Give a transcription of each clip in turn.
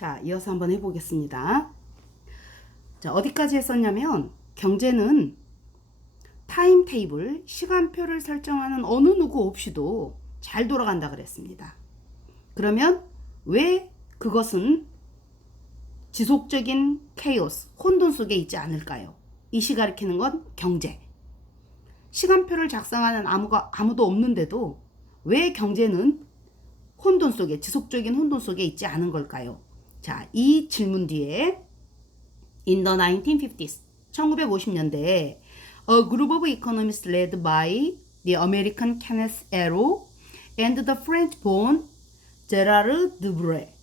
자, 이어서 한번 해보겠습니다. 자, 어디까지 했었냐면 경제는 타임 테이블, 시간표를 설정하는 어느 누구 없이도 잘 돌아간다 그랬습니다. 그러면 왜 그것은 지속적인 케이오스, 혼돈 속에 있지 않을까요? 이시 가리키는 건 경제. 시간표를 작성하는 아무도 없는데도 왜 경제는 혼돈 속에, 지속적인 혼돈 속에 있지 않은 걸까요? 자, 이 질문 뒤에 In the 1950s, 1950년대에 A group of economists led by the American Kenneth Arrow and the French-born Gerard Debré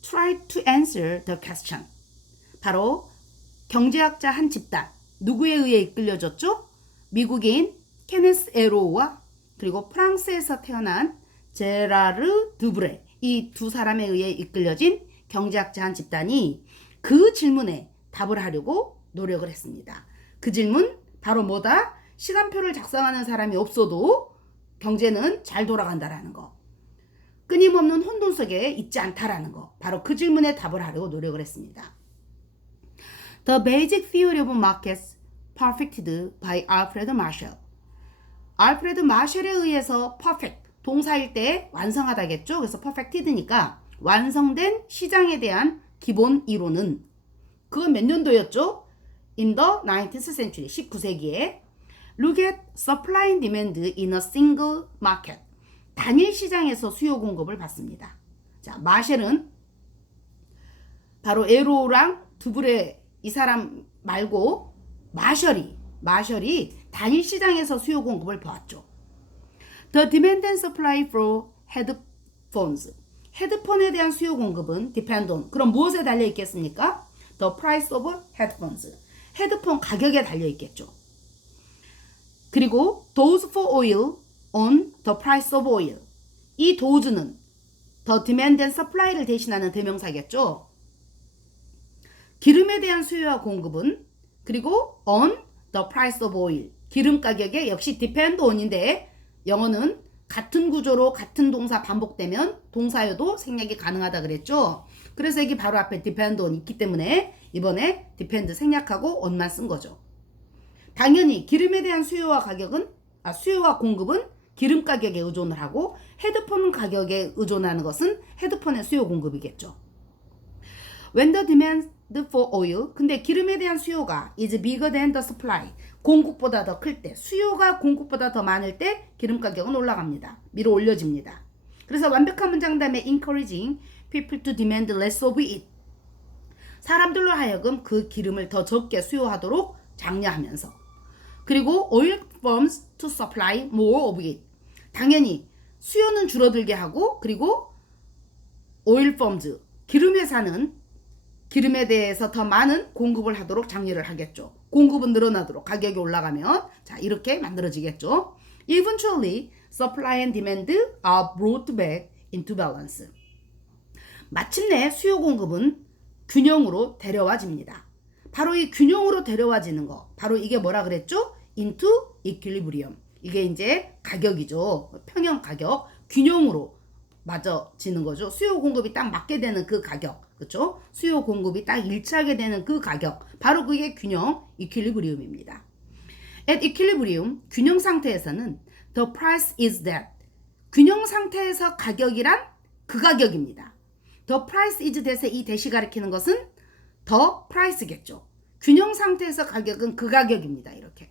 tried to answer the question. 바로 경제학자 한 집단, 누구에 의해 이끌려졌죠? 미국인 케네스 에로우와 그리고 프랑스에서 태어난 제라르 드브레, 이 두 사람에 의해 이끌려진 경제학자 한 집단이 그 질문에 답을 하려고 노력을 했습니다. 그 질문 바로 뭐다? 시간표를 작성하는 사람이 없어도 경제는 잘 돌아간다라는 거. 끊임없는 혼돈 속에 있지 않다라는 거. 바로 그 질문에 답을 하려고 노력을 했습니다. The Basic Theory of Markets Perfected by Alfred Marshall. 알프레드 마셜에 의해서 perfect, 동사일 때 완성하다겠죠? 그래서 perfected니까 완성된 시장에 대한 기본 이론은 그건 몇 년도였죠? In the 19th century, 19세기에 Look at supply and demand in a single market. 단일 시장에서 수요 공급을 봤습니다. 자, 마셜은 바로 에로랑 두브레 이 사람 말고 마셜이 단일 시장에서 수요 공급을 보았죠. The demand and supply for headphones. 헤드폰에 대한 수요 공급은 depend on. 그럼 무엇에 달려 있겠습니까? The price of headphones. 헤드폰 가격에 달려 있겠죠. 그리고 those for oil on the price of oil. 이 those는 the demand and supply를 대신하는 대명사겠죠. 기름에 대한 수요와 공급은 그리고 on the price of oil. 기름 가격에 역시 depend on인데 영어는 같은 구조로 같은 동사 반복되면 동사여도 생략이 가능하다 그랬죠. 그래서 여기 바로 앞에 depend on 있기 때문에 이번에 depend 생략하고 on만 쓴 거죠. 당연히 기름에 대한 수요와 공급은 기름 가격에 의존을 하고 헤드폰 가격에 의존하는 것은 헤드폰의 수요 공급이겠죠. When the demand for oil, 근데 기름에 대한 수요가 is bigger than the supply, 공급보다 더 클 때, 수요가 공급보다 더 많을 때 기름 가격은 올라갑니다. 밀어 올려집니다. 그래서 완벽한 문장 다음에 encouraging people to demand less of it. 사람들로 하여금 그 기름을 더 적게 수요하도록 장려하면서. 그리고 oil firms to supply more of it. 당연히 수요는 줄어들게 하고 그리고 oil firms, 기름 회사는 기름에 대해서 더 많은 공급을 하도록 장려를 하겠죠. 공급은 늘어나도록 가격이 올라가면 자 이렇게 만들어지겠죠. Eventually, supply and demand are brought back into balance. 마침내 수요 공급은 균형으로 데려와집니다. 바로 이 균형으로 데려와지는 거, 바로 이게 뭐라 그랬죠? Into equilibrium. 이게 이제 가격이죠. 평형 가격, 균형으로 맞아지는 거죠. 수요 공급이 딱 맞게 되는 그 가격. 그렇죠? 수요 공급이 딱 일치하게 되는 그 가격. 바로 그게 균형, 이퀄리브리움입니다. At equilibrium, 균형 상태에서는 the price is that. 균형 상태에서 가격이란 그 가격입니다. The price is that의 이 that이 가리키는 것은 the price겠죠. 균형 상태에서 가격은 그 가격입니다. 이렇게.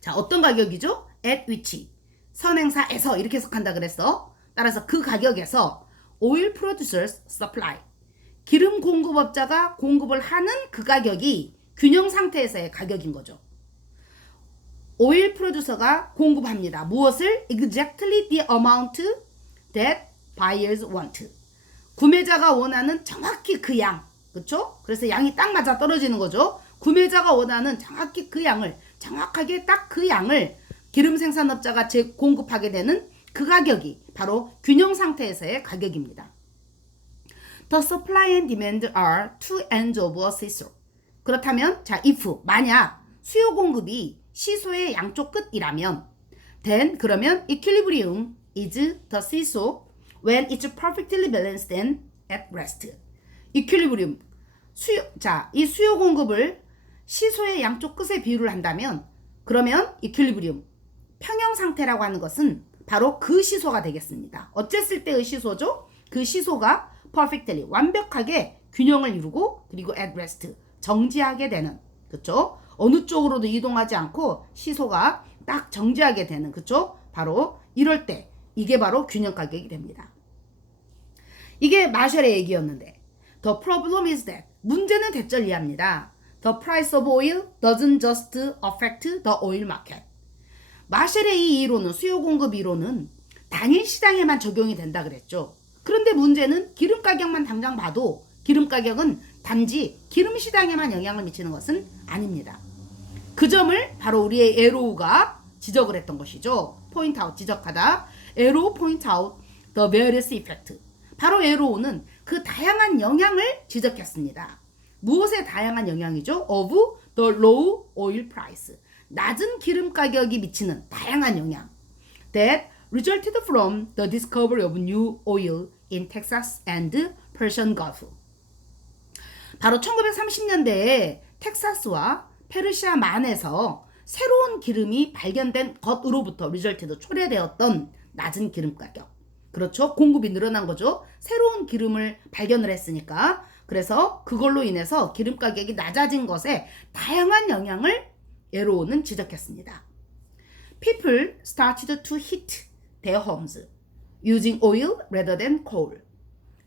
자, 어떤 가격이죠? At which. 선행사에서 이렇게 해석한다 그랬어. 따라서 그 가격에서 oil producers supply. 기름 공급업자가 공급을 하는 그 가격이 균형 상태에서의 가격인 거죠. 오일 프로듀서가 공급합니다. 무엇을? Exactly the amount that buyers want. 구매자가 원하는 정확히 그 양. 그렇죠? 그래서 양이 딱 맞아 떨어지는 거죠. 구매자가 원하는 정확히 그 양을, 정확하게 딱 그 양을 기름 생산업자가 공급하게 되는 그 가격이 바로 균형 상태에서의 가격입니다. The supply and demand are two ends of a seesaw. 그렇다면 자 if 만약 수요 공급이 시소의 양쪽 끝이라면 then 그러면 equilibrium is the seesaw when it's perfectly balanced and at rest. equilibrium. 이 수요 공급을 시소의 양쪽 끝에 비유를 한다면 그러면 equilibrium. 평형 상태라고 하는 것은 바로 그 시소가 되겠습니다. 어쨌을 때의 시소죠? 그 시소가 perfectly, 완벽하게 균형을 이루고 그리고 at rest, 정지하게 되는, 그쵸? 어느 쪽으로도 이동하지 않고 시소가 딱 정지하게 되는, 그쵸? 바로 이럴 때 이게 바로 균형 가격이 됩니다. 이게 마셜의 얘기였는데 The problem is that, 문제는 대절이합니다. The price of oil doesn't just affect the oil market. 마셜의 이 이론은, 수요 공급 이론은 단일 시장에만 적용이 된다 그랬죠. 그런데 문제는 기름 가격만 당장 봐도 기름 가격은 단지 기름 시장에만 영향을 미치는 것은 아닙니다. 그 점을 바로 우리의 에로우가 지적을 했던 것이죠. 포인트 아웃, 지적하다. 에로우 포인트 아웃 the various effect. 바로 에로우는 그 다양한 영향을 지적했습니다. 무엇의 다양한 영향이죠? of the low oil price. 낮은 기름 가격이 미치는 다양한 영향. That resulted from the discovery of new oil in Texas and Persian Gulf. 바로 1930년대에 텍사스와 페르시아 만에서 새로운 기름이 발견된 것으로부터 resulted, 초래되었던 낮은 기름 가격. 그렇죠? 공급이 늘어난 거죠. 새로운 기름을 발견을 했으니까. 그래서 그걸로 인해서 기름 가격이 낮아진 것에 다양한 영향을 에로우는 지적했습니다. People started to heat their homes using oil rather than coal.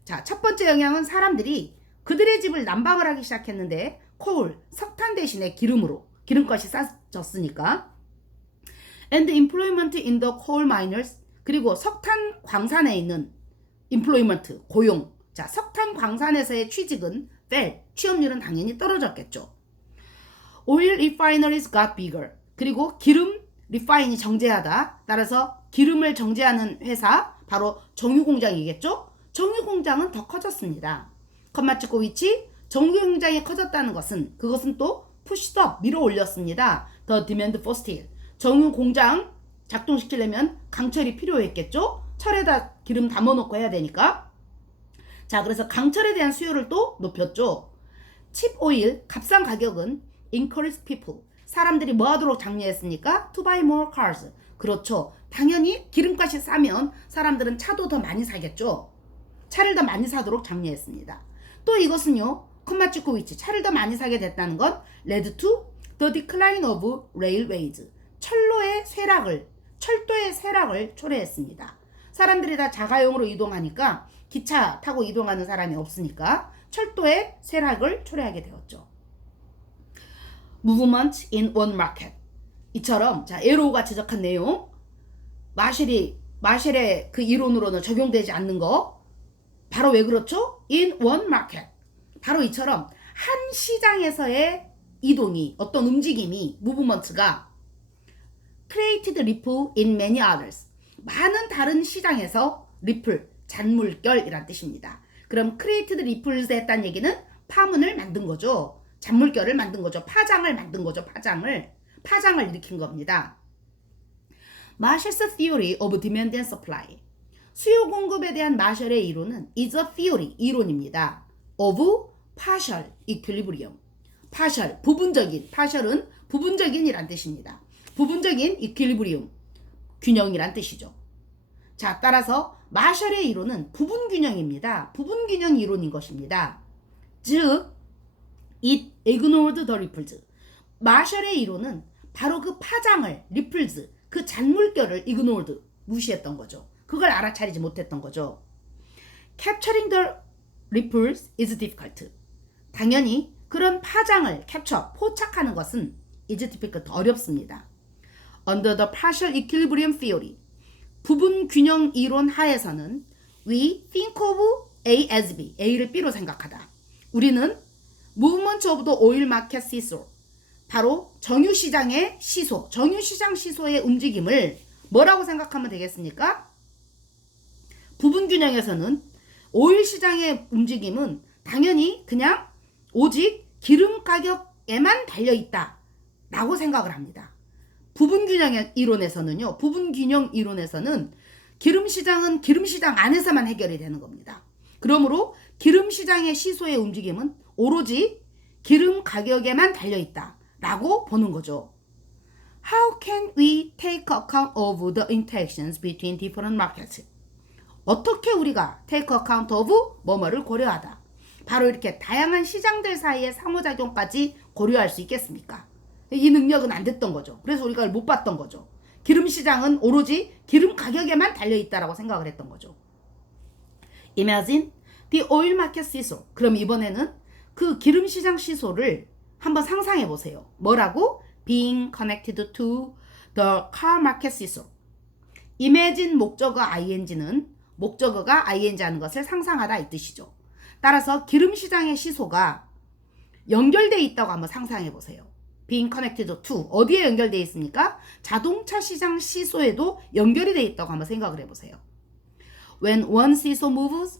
자, 첫 번째 영향은 사람들이 그들의 집을 난방을 하기 시작했는데 coal, 석탄 대신에 기름으로, 기름값이 싸졌으니까. And employment in the coal miners. 그리고 석탄 광산에 있는 employment, 고용. 자, 석탄 광산에서의 취직은 fell, 취업률은 당연히 떨어졌겠죠. Oil refineries got bigger. 그리고 기름 리파인이 정제하다. 따라서 기름을 정제하는 회사, 바로 정유공장이겠죠. 정유공장은 더 커졌습니다. 컴마 찍고 위치, 정유공장이 커졌다는 것은, 그것은 또 pushed up, 밀어 올렸습니다. The demand for steel. 정유공장 작동시키려면 강철이 필요했겠죠. 철에다 기름 담아놓고 해야 되니까. 자, 그래서 강철에 대한 수요를 또 높였죠. 칩 오일, 값싼 가격은 encourage people, 사람들이 뭐 하도록 장려했습니까? To buy more cars. 그렇죠. 당연히 기름값이 싸면 사람들은 차도 더 많이 사겠죠. 차를 더 많이 사도록 장려했습니다. 또 이것은요, 컴마 찍고 위치, 차를 더 많이 사게 됐다는 건 led to the decline of railways, 철도의 쇠락을 초래했습니다. 사람들이 다 자가용으로 이동하니까 기차 타고 이동하는 사람이 없으니까 철도의 쇠락을 초래하게 되었죠. Movement in one market. 이처럼, 자, 에로우가 지적한 내용, 마셜의 그 이론으로는 적용되지 않는 거, 바로 왜 그렇죠? In one market. 바로 이처럼 한 시장에서의 이동이, 어떤 움직임이, movement가 created ripple in many others. 많은 다른 시장에서 ripple, 잔물결이란 뜻입니다. 그럼 created ripples에 했다는 얘기는 파문을 만든 거죠. 잔물결을 만든 거죠. 파장을 만든 거죠. 파장을 일으킨 겁니다. Marshall's theory of demand and supply. 수요 공급에 대한 마셜의 이론은 is a theory, 이론입니다. of partial equilibrium. partial, 부분적인, partial은 부분적인이란 뜻입니다. 부분적인 equilibrium, 균형이란 뜻이죠. 자, 따라서 마셜의 이론은 부분균형입니다. 부분균형 이론인 것입니다. 즉, it ignored the ripples. 마셜의 이론은 바로 그 파장을, ripples, 그 잔물결을 ignored, 무시했던 거죠. 그걸 알아차리지 못했던 거죠. Capturing the ripples is difficult. 당연히 그런 파장을 포착하는 것은 is difficult, 어렵습니다. Under the partial equilibrium theory, 부분 균형 이론 하에서는 we think of A as B, A를 B로 생각하다. 우리는 movement of the oil market seesaw, 바로 정유시장의 시소, 정유시장 시소의 움직임을 뭐라고 생각하면 되겠습니까? 부분 균형에서는 오일 시장의 움직임은 당연히 그냥 오직 기름 가격에만 달려있다 라고 생각을 합니다. 부분균형 이론에서는요, 부분균형 이론에서는 기름시장은 기름시장 안에서만 해결이 되는 겁니다. 그러므로 기름 시장의 시소의 움직임은 오로지 기름 가격에만 달려있다 라고 보는 거죠. How can we take account of the interactions between different markets? 어떻게 우리가 take account of 뭐뭐를 고려하다. 바로 이렇게 다양한 시장들 사이의 상호작용까지 고려할 수 있겠습니까? 이 능력은 안 됐던 거죠. 그래서 우리가 못 봤던 거죠. 기름 시장은 오로지 기름 가격에만 달려있다라고 생각을 했던 거죠. Imagine the oil market seesaw. 그럼 이번에는 그 기름 시장 시소를 한번 상상해 보세요. 뭐라고? Being connected to the car market seesaw. Imagine 목적어 ing는 목적어가 ing 하는 것을 상상하다 이 뜻이죠. 따라서 기름 시장의 시소가 연결되어 있다고 한번 상상해 보세요. Being connected to 어디에 연결되어 있습니까? 자동차 시장 시소에도 연결이 되어 있다고 한번 생각을 해보세요. When one seesaw moves,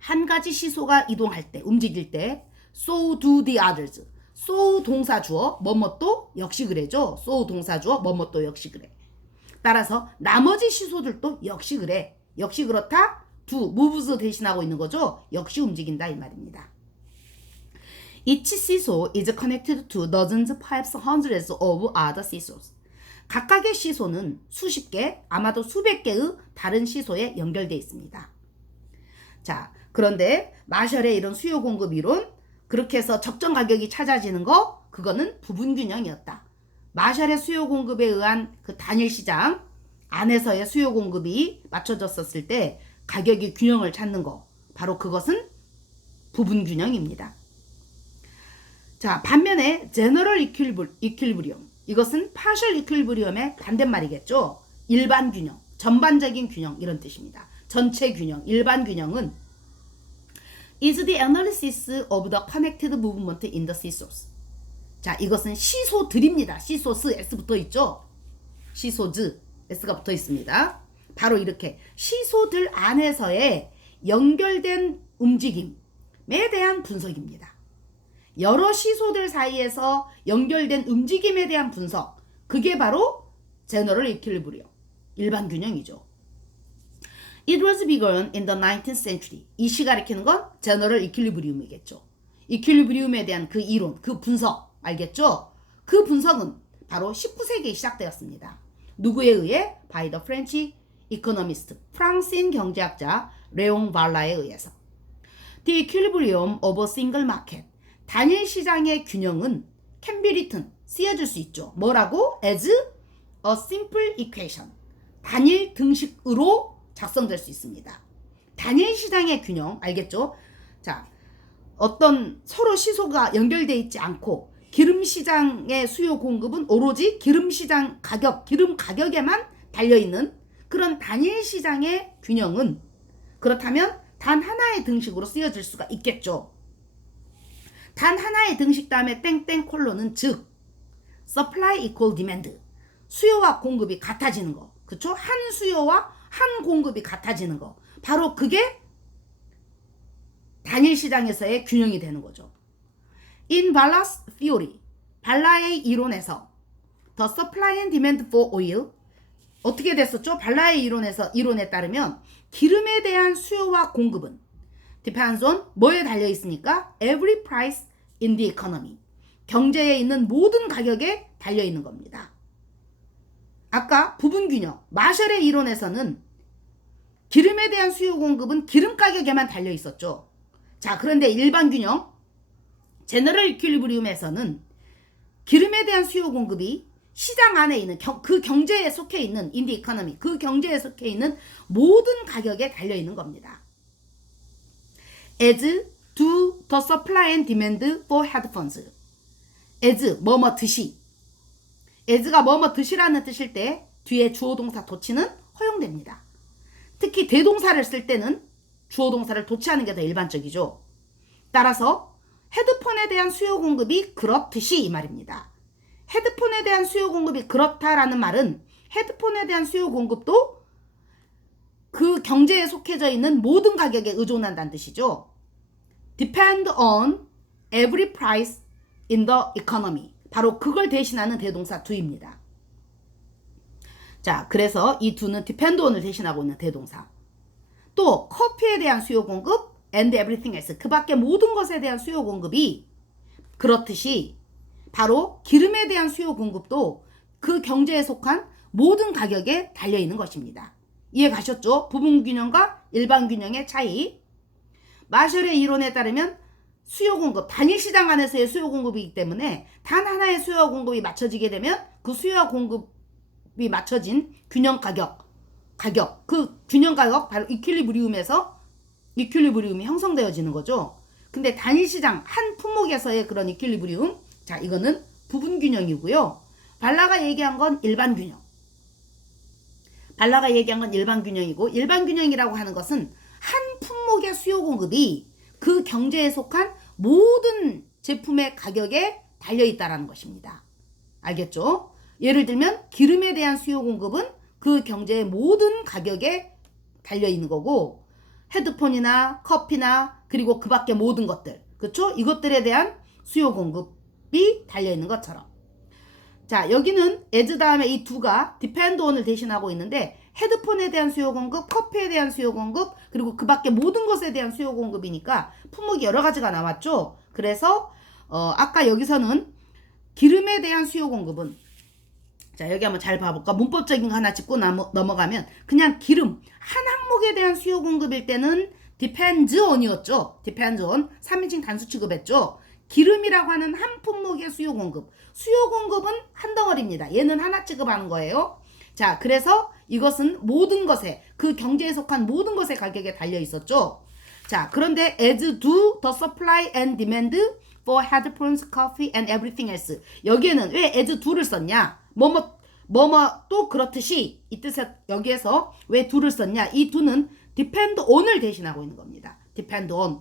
한 가지 시소가 이동할 때, 움직일 때, so do the others. so 동사 주어, 뭐뭐도 역시 그래죠. so 동사 주어, 뭐뭐도 역시 그래. 따라서 나머지 시소들도 역시 그래. 역시 그렇다. do, moves 대신하고 있는 거죠. 역시 움직인다 이 말입니다. Each seesaw is connected to dozens, perhaps hundreds of other seesaws. 각각의 시소는 수십 개, 아마도 수백 개의 다른 시소에 연결되어 있습니다. 자, 그런데 마셜의 이런 수요 공급 이론, 그렇게 해서 적정 가격이 찾아지는 거, 그거는 부분균형이었다. 마셜의 수요 공급에 의한 그 단일 시장 안에서의 수요 공급이 맞춰졌었을 때 가격이 균형을 찾는 거, 바로 그것은 부분균형입니다. 자, 반면에 제너럴 이퀄리브리엄, 이것은 파셜 이퀄리브리엄의 반대말이겠죠. 일반 균형, 전반적인 균형 이런 뜻입니다. 전체 균형, 일반 균형은 is the analysis of the connected movement in the seesaws. 자, 이것은 시소들입니다. 시소스 S 붙어 있죠. 시소즈 S가 붙어 있습니다. 바로 이렇게 시소들 안에서의 연결된 움직임에 대한 분석입니다. 여러 시소들 사이에서 연결된 움직임에 대한 분석, 그게 바로 제너럴 이퀄리브리엄, 일반 균형이죠. It was begun in the 19th century. 이 시가 가리키는 건 제너럴 이퀄리브리엄이겠죠. 이퀄리브리엄에 대한 그 이론, 그 분석, 알겠죠? 그 분석은 바로 19세기에 시작되었습니다. 누구에 의해? By the French economist, 프랑스인 경제학자 레옹 발라에 의해서. The equilibrium of a single market. 단일 시장의 균형은 can be written, 쓰여질 수 있죠. 뭐라고? As a simple equation. 단일 등식으로 작성될 수 있습니다. 단일 시장의 균형, 알겠죠? 자, 어떤 서로 시소가 연결되어 있지 않고 기름 시장의 수요 공급은 오로지 기름 시장 가격, 기름 가격에만 달려있는 그런 단일 시장의 균형은 그렇다면 단 하나의 등식으로 쓰여질 수가 있겠죠. 단 하나의 등식 다음에 땡땡 콜론은 즉 supply equal demand, 수요와 공급이 같아지는 거, 그쵸? 한 수요와 한 공급이 같아지는 거, 바로 그게 단일 시장에서의 균형이 되는 거죠. In Barla's theory, 발라의 이론에서 the supply and demand for oil, 어떻게 됐었죠? 발라의 이론에 따르면 기름에 대한 수요와 공급은 depends on 뭐에 달려 있으니까 every price in the economy, 경제에 있는 모든 가격에 달려 있는 겁니다. 아까 부분균형, 마셜의 이론에서는 기름에 대한 수요 공급은 기름 가격에만 달려 있었죠. 자, 그런데 일반 균형, 제너럴 이퀄리브리움에서는 기름에 대한 수요 공급이 시장 안에 있는 그 경제에 속해 있는 in the economy, 그 경제에 속해 있는 모든 가격에 달려 있는 겁니다. As to the supply and demand for headphones. as 뭐뭐 듯이. as가 뭐뭐 듯이라는 뜻일 때 뒤에 주어 동사 도치는 허용됩니다. 특히 대동사를 쓸 때는 주어 동사를 도치하는 게 더 일반적이죠. 따라서 헤드폰에 대한 수요 공급이 그렇듯이 이 말입니다. 헤드폰에 대한 수요 공급이 그렇다라는 말은 헤드폰에 대한 수요 공급도 그 경제에 속해져 있는 모든 가격에 의존한다는 뜻이죠. Depend on every price in the economy. 바로 그걸 대신하는 대동사 do입니다. 자, 그래서 이 do는 depend on을 대신하고 있는 대동사. 또 커피에 대한 수요 공급 and everything else. 그 밖에 모든 것에 대한 수요 공급이 그렇듯이 바로 기름에 대한 수요 공급도 그 경제에 속한 모든 가격에 달려있는 것입니다. 이해 가셨죠? 부분 균형과 일반 균형의 차이. 마셜의 이론에 따르면 수요 공급, 단일 시장 안에서의 수요 공급이기 때문에 단 하나의 수요와 공급이 맞춰지게 되면 그 수요와 공급이 맞춰진 균형 가격, 그 균형 가격 바로 이퀄리브리움이 형성되어지는 거죠. 근데 단일 시장 한 품목에서의 그런 이퀄리브리움, 자 이거는 부분 균형이고요. 발라가 얘기한 건 일반 균형. 일반 균형이고, 일반 균형이라고 하는 것은 한 품목의 수요 공급이 그 경제에 속한 모든 제품의 가격에 달려있다라는 것입니다. 알겠죠? 예를 들면 기름에 대한 수요 공급은 그 경제의 모든 가격에 달려있는 거고, 헤드폰이나 커피나 그리고 그 밖의 모든 것들, 그렇죠? 이것들에 대한 수요 공급이 달려있는 것처럼. 자, 여기는 as 다음에 이 두가 depend on을 대신하고 있는데, 헤드폰에 대한 수요 공급, 커피에 대한 수요 공급, 그리고 그 밖에 모든 것에 대한 수요 공급이니까 품목이 여러 가지가 나왔죠. 그래서 아까 여기서는 기름에 대한 수요 공급은, 자 여기 한번 잘 봐볼까? 문법적인 거 하나 짚고 넘어가면 그냥 기름 한 항목에 대한 수요 공급일 때는 depends on이었죠. depends on 3인칭 단수 취급했죠. 기름이라고 하는 한 품목의 수요 공급은 한 덩어리입니다. 얘는 하나 취급하는 거예요. 자, 그래서 이것은 모든 것에, 그 경제에 속한 모든 것의 가격에 달려 있었죠. 자, 그런데 as do the supply and demand for headphones, coffee and everything else. 여기에는 왜 as do를 썼냐? 또 그렇듯이, 이 뜻에 여기에서 왜 do를 썼냐? 이 do는 depend on을 대신하고 있는 겁니다. depend on.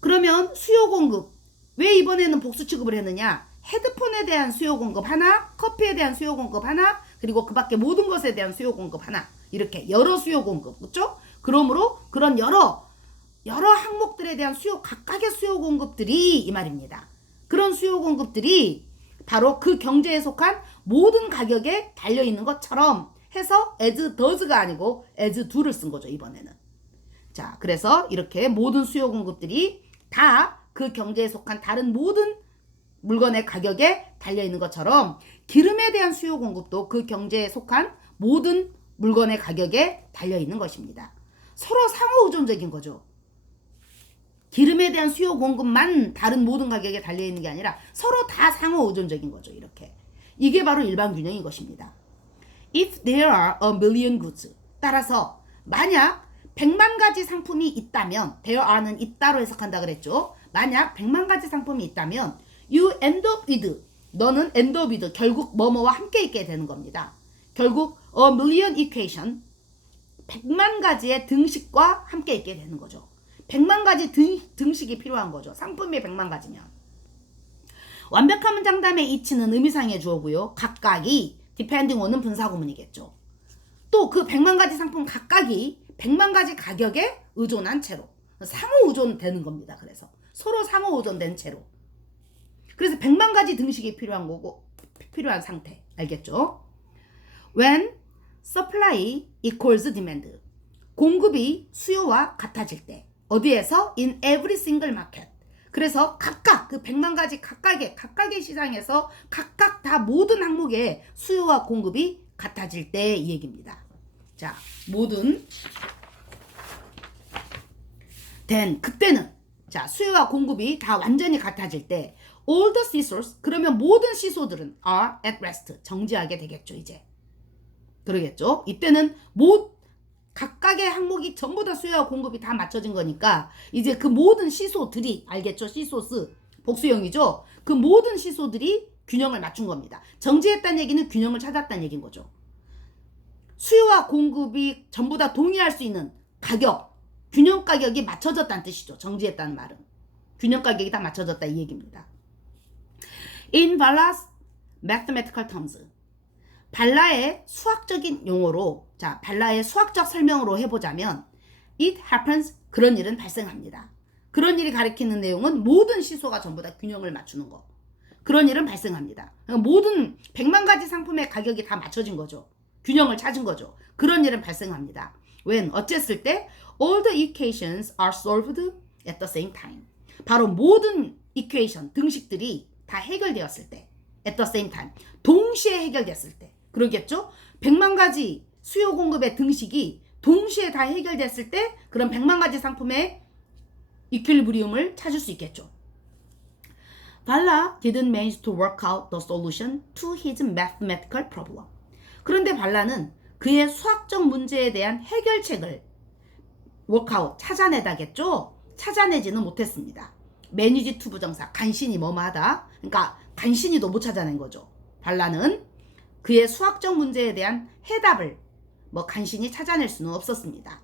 그러면 수요 공급, 왜 이번에는 복수 취급을 했느냐? 헤드폰에 대한 수요 공급 하나, 커피에 대한 수요 공급 하나, 그리고 그 밖에 모든 것에 대한 수요 공급 하나. 이렇게 여러 수요 공급, 그렇죠? 그러므로 그런 여러 항목들에 대한 각각의 수요 공급들이 이 말입니다. 그런 수요 공급들이 바로 그 경제에 속한 모든 가격에 달려있는 것처럼 해서 as does가 아니고 as do를 쓴 거죠, 이번에는. 자, 그래서 이렇게 모든 수요 공급들이 다 그 경제에 속한 다른 모든 물건의 가격에 달려있는 것처럼 기름에 대한 수요 공급도 그 경제에 속한 모든 물건의 가격에 달려있는 것입니다. 서로 상호 의존적인 거죠. 기름에 대한 수요 공급만 다른 모든 가격에 달려있는 게 아니라 서로 다 상호 의존적인 거죠. 이렇게. 이게 바로 일반 균형인 것입니다. If there are a million goods. 따라서 만약 100만 가지 상품이 있다면, there are는 있다로 해석한다 그랬죠. 만약 100만 가지 상품이 있다면 you end up with, 너는 end up with, 결국 뭐뭐와 함께 있게 되는 겁니다. 결국 a million equation, 100만 가지의 등식과 함께 있게 되는 거죠. 100만 가지 등식이 필요한 거죠. 상품이 100만 가지면. 완벽한 문장 다음에 each는 의미상의 주어고요. 각각이 depending on은 분사구문이겠죠. 또 그 100만 가지 상품 각각이 100만 가지 가격에 의존한 채로 상호 의존되는 겁니다. 그래서 서로 상호 의존된 채로. 그래서 100만 가지 등식이 필요한 거고, 필요한 상태. 알겠죠? When supply equals demand. 공급이 수요와 같아질 때. 어디에서? In every single market. 그래서 각각 그 100만 가지 각각의 시장에서 각각 다 모든 항목의 수요와 공급이 같아질 때 이 얘기입니다. 자, 모든 그때는, 자, 수요와 공급이 다 완전히 같아질 때 all the seesaws, 그러면 모든 시소들은 are at rest, 정지하게 되겠죠. 이제 그러겠죠. 이때는 각각의 항목이 전부 다 수요와 공급이 다 맞춰진 거니까 이제 그 모든 시소들이, 알겠죠? 시소스 복수형이죠. 그 모든 시소들이 균형을 맞춘 겁니다. 정지했다는 얘기는 균형을 찾았다는 얘기인 거죠. 수요와 공급이 전부 다 동의할 수 있는 가격, 균형 가격이 맞춰졌다는 뜻이죠. 정지했다는 말은. 균형 가격이 다 맞춰졌다 이 얘기입니다. In Balla's mathematical terms. 발라의 수학적인 용어로, 자, 발라의 수학적 설명으로 해보자면 it happens, 그런 일은 발생합니다. 그런 일이 가리키는 내용은 모든 시소가 전부 다 균형을 맞추는 거. 그런 일은 발생합니다. 모든 100만 가지 상품의 가격이 다 맞춰진 거죠. 균형을 찾은 거죠. 그런 일은 발생합니다. when 어쨌을 때 all the equations are solved at the same time. 바로 모든 equation, 등식들이 다 해결되었을 때 at the same time. 동시에 해결됐을 때. 그러겠죠? 100만 가지 수요 공급의 등식이 동시에 다 해결됐을 때 그런 100만 가지 상품의 이퀄리브리움을 찾을 수 있겠죠. 발라 didn't manage to work out the solution to his mathematical problem. 그런데 발라는 그의 수학적 문제에 대한 해결책을 workout, 찾아내다겠죠? 찾아내지는 못했습니다. manage to 부정사, 간신히 뭐뭐하다. 그러니까 간신히도 못 찾아낸 거죠. 발라는 그의 수학적 문제에 대한 해답을 간신히 찾아낼 수는 없었습니다.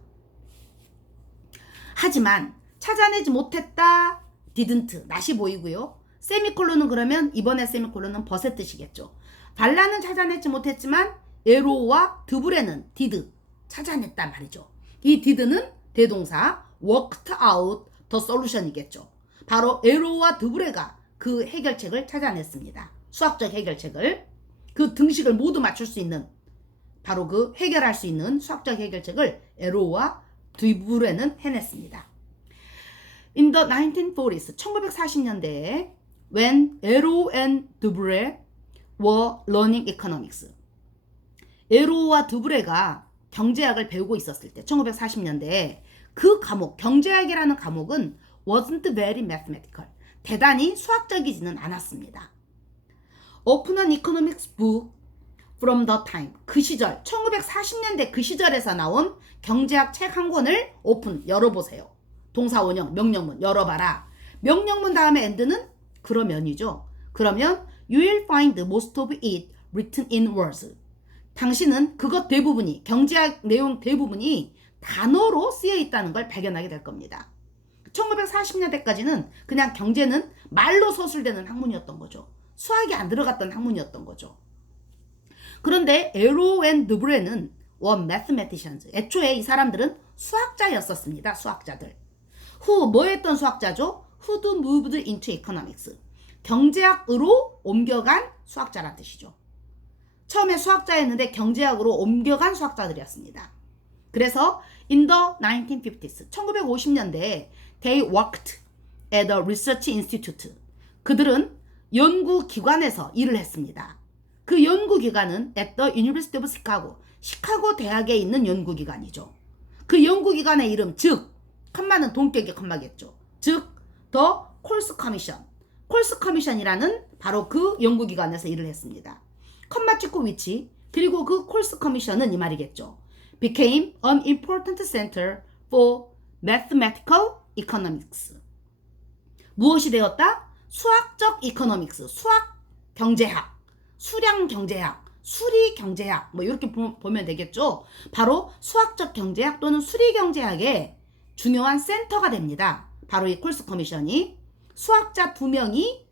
하지만 찾아내지 못했다, didn't, 낫이 보이고요. 세미콜론은 그러면 이번에 세미콜론은 벗의 뜻이겠죠. 발라는 찾아내지 못했지만 에로우와 드브레는 did, 찾아냈단 말이죠. 이 did는 대동사 worked out the solution이겠죠. 바로 에로우와 드브레가 그 해결책을 찾아냈습니다. 수학적 해결책을, 그 등식을 모두 맞출 수 있는, 바로 그 해결할 수 있는 수학적 해결책을 에로우와 드브레는 해냈습니다. In the 1940s, 1940년대에 when 에로우 and 드브레 were learning economics, 에로우와 드브레가 경제학을 배우고 있었을 때 1940년대에 그 과목, 경제학이라는 과목은 wasn't very mathematical, 대단히 수학적이지는 않았습니다. Open an economics book from the time, 그 시절 1940년대 그 시절에서 나온 경제학 책 한 권을 오픈, 열어보세요. 동사 원형, 명령문, 열어봐라. 명령문 다음에 and는 그러면이죠. 그러면 you will find most of it written in words. 당신은 그것 대부분이, 경제학 내용 대부분이 단어로 쓰여 있다는 걸 발견하게 될 겁니다. 1940년대까지는 그냥 경제는 말로 서술되는 학문이었던 거죠. 수학이 안 들어갔던 학문이었던 거죠. 그런데 에로우 앤 드브레는 were mathematicians. 애초에 이 사람들은 수학자였었습니다. 수학자들. 뭐 했던 수학자죠? Who'd moved into economics. 경제학으로 옮겨간 수학자란 뜻이죠. 처음에 수학자였는데 경제학으로 옮겨간 수학자들이었습니다. 그래서 in the 1950s, 1950년대에 they worked at a research institute. 그들은 연구기관에서 일을 했습니다. 그 연구기관은 at the University of Chicago, 시카고 대학에 있는 연구기관이죠. 그 연구기관의 이름, 즉 컴마는 동격의 컴마겠죠. 즉 the Coles Commission, 콜스 커미션이라는 바로 그 연구기관에서 일을 했습니다. 컴마 찍고 위치, 그리고 그 콜스 커미션은 이 말이겠죠. became an important center for mathematical economics. 무엇이 되었다? 수학적 economics, 수학 경제학, 수량 경제학, 수리 경제학, 이렇게 보면 되겠죠. 바로 수학적 경제학 또는 수리 경제학의 중요한 센터가 됩니다. 바로 이 콜스 커미션이. 수학자 2명이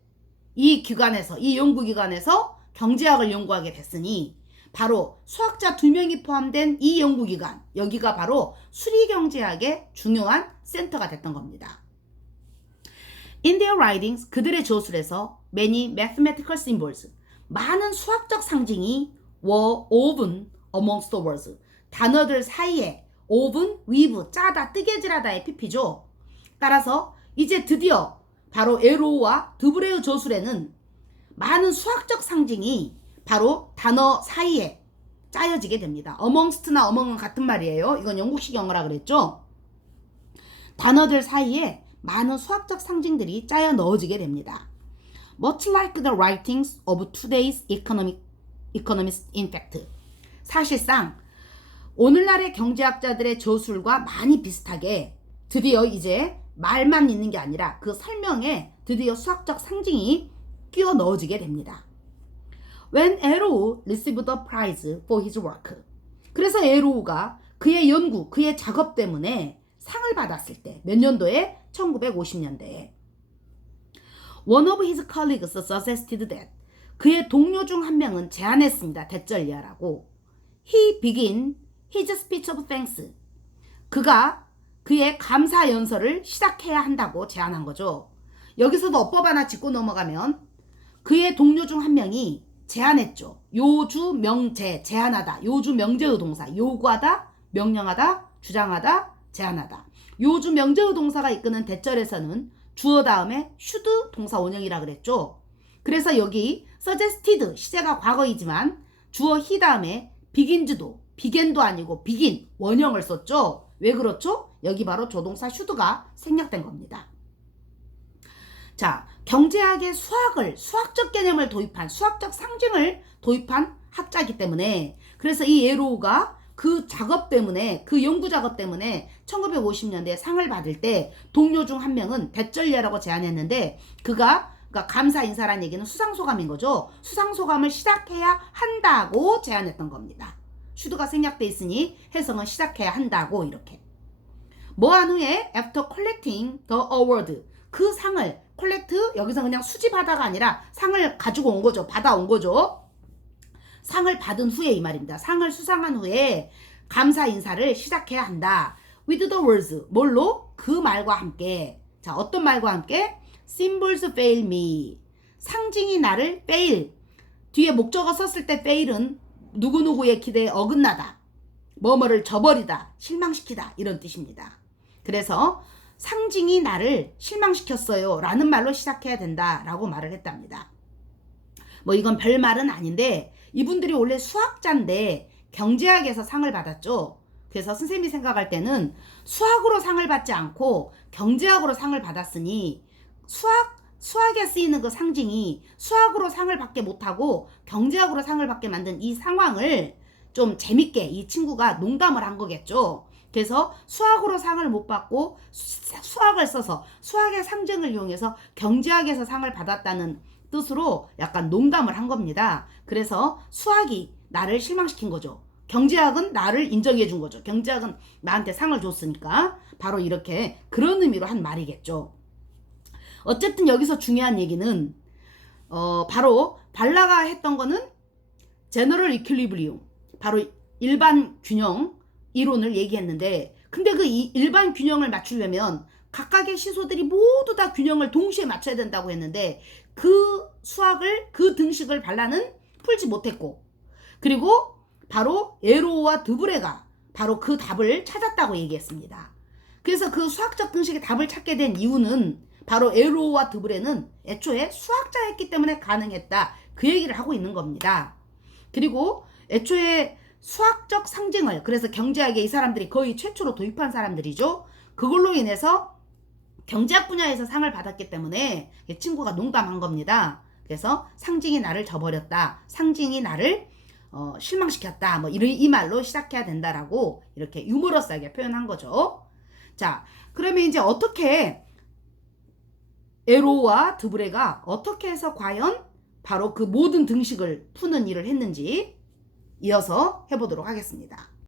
이 기관에서, 이 연구기관에서 경제학을 연구하게 됐으니 바로 수학자 2명이 포함된 이 연구기관, 여기가 바로 수리경제학의 중요한 센터가 됐던 겁니다. In their writings, 그들의 저술에서 many mathematical symbols, 많은 수학적 상징이 were woven amongst the words, 단어들 사이에 woven, weave, 짜다, 뜨개질하다의 PP죠. 따라서 이제 드디어 바로 에로우와 드브레의 저술에는 많은 수학적 상징이 바로 단어 사이에 짜여지게 됩니다. amongst나 among은 같은 말이에요. 이건 영국식 영어라 그랬죠. 단어들 사이에 많은 수학적 상징들이 짜여 넣어지게 됩니다. Much like the writings of today's economists in fact. 사실상 오늘날의 경제학자들의 저술과 많이 비슷하게 드디어 이제 말만 있는 게 아니라 그 설명에 드디어 수학적 상징이 끼워 넣어지게 됩니다. When 에로우 received the prize for his work. 그래서 에로우가 그의 연구, 그의 작업 때문에 상을 받았을 때, 몇 년도에? 1950년대에. One of his colleagues suggested that. 그의 동료 중 한 명은 제안했습니다. 대절리하라고. He began his speech of thanks. 그가 그의 감사 연설을 시작해야 한다고 제안한 거죠. 여기서도 어법 하나 짚고 넘어가면 그의 동료 중 한 명이 제안했죠. 요주 명제, 제안하다. 요주 명제의 동사. 요구하다, 명령하다, 주장하다, 제안하다. 요주 명제의 동사가 이끄는 대절에서는 주어 다음에 should 동사 원형이라 그랬죠. 그래서 여기 suggested 시제가 과거이지만 주어 he 다음에 begin도 아니고 begin 원형을 썼죠. 왜 그렇죠? 여기 바로 조동사 should가 생략된 겁니다. 자, 경제학의 수학적 개념을 도입한, 수학적 상징을 도입한 학자이기 때문에, 그래서 이 에로우가 그 작업 때문에, 그 연구 작업 때문에 1950년대에 상을 받을 때 동료 중 한 명은 대절예라고 제안했는데, 그러니까 감사 인사란 얘기는 수상소감인 거죠. 수상소감을 시작해야 한다고 제안했던 겁니다. 슈드가 생략돼 있으니 해석은 시작해야 한다고 이렇게. 뭐한 후에 after collecting the award, 그 상을 콜렉트, 여기서 그냥 수집하다가 아니라 상을 가지고 온 거죠. 받아온 거죠. 상을 받은 후에 이 말입니다. 상을 수상한 후에 감사 인사를 시작해야 한다. with the words, 뭘로? 그 말과 함께. 자, 어떤 말과 함께? symbols fail me. 상징이 나를 fail. 뒤에 목적어 썼을 때 fail은 누구누구의 기대에 어긋나다. 뭐뭐를 저버리다, 실망시키다 이런 뜻입니다. 그래서 상징이 나를 실망시켰어요 라는 말로 시작해야 된다라고 말을 했답니다. 뭐 이건 별말은 아닌데 이분들이 원래 수학자인데 경제학에서 상을 받았죠. 그래서 선생님이 생각할 때는 수학으로 상을 받지 않고 경제학으로 상을 받았으니 수학에 쓰이는 그 상징이 수학으로 상을 받게 못하고 경제학으로 상을 받게 만든 이 상황을 좀 재밌게 이 친구가 농담을 한 거겠죠. 그래서 수학으로 상을 못 받고 수학을 써서 수학의 상징을 이용해서 경제학에서 상을 받았다는 뜻으로 약간 농담을 한 겁니다. 그래서 수학이 나를 실망시킨 거죠. 경제학은 나를 인정해 준 거죠. 경제학은 나한테 상을 줬으니까 바로 이렇게 그런 의미로 한 말이겠죠. 어쨌든 여기서 중요한 얘기는 바로 발라가 했던 거는 제너럴 이퀄리브리움, 바로 일반 균형 이론을 얘기했는데, 근데 그 일반 균형을 맞추려면 각각의 시소들이 모두 다 균형을 동시에 맞춰야 된다고 했는데 그 수학을, 그 등식을 발라는 풀지 못했고, 그리고 바로 에로우와 드브레가 바로 그 답을 찾았다고 얘기했습니다. 그래서 그 수학적 등식의 답을 찾게 된 이유는 바로 에로우와 드브레는 애초에 수학자였기 때문에 가능했다, 그 얘기를 하고 있는 겁니다. 그리고 애초에 수학적 상징을, 그래서 경제학에 이 사람들이 거의 최초로 도입한 사람들이죠. 그걸로 인해서 경제학 분야에서 상을 받았기 때문에 이 친구가 농담한 겁니다. 그래서 상징이 나를 저버렸다, 상징이 나를 실망시켰다, 뭐 이 말로 시작해야 된다라고 이렇게 유머러스하게 표현한 거죠. 자, 그러면 이제 어떻게 에로우와 드브레가 어떻게 해서 과연 바로 그 모든 등식을 푸는 일을 했는지 이어서 해보도록 하겠습니다.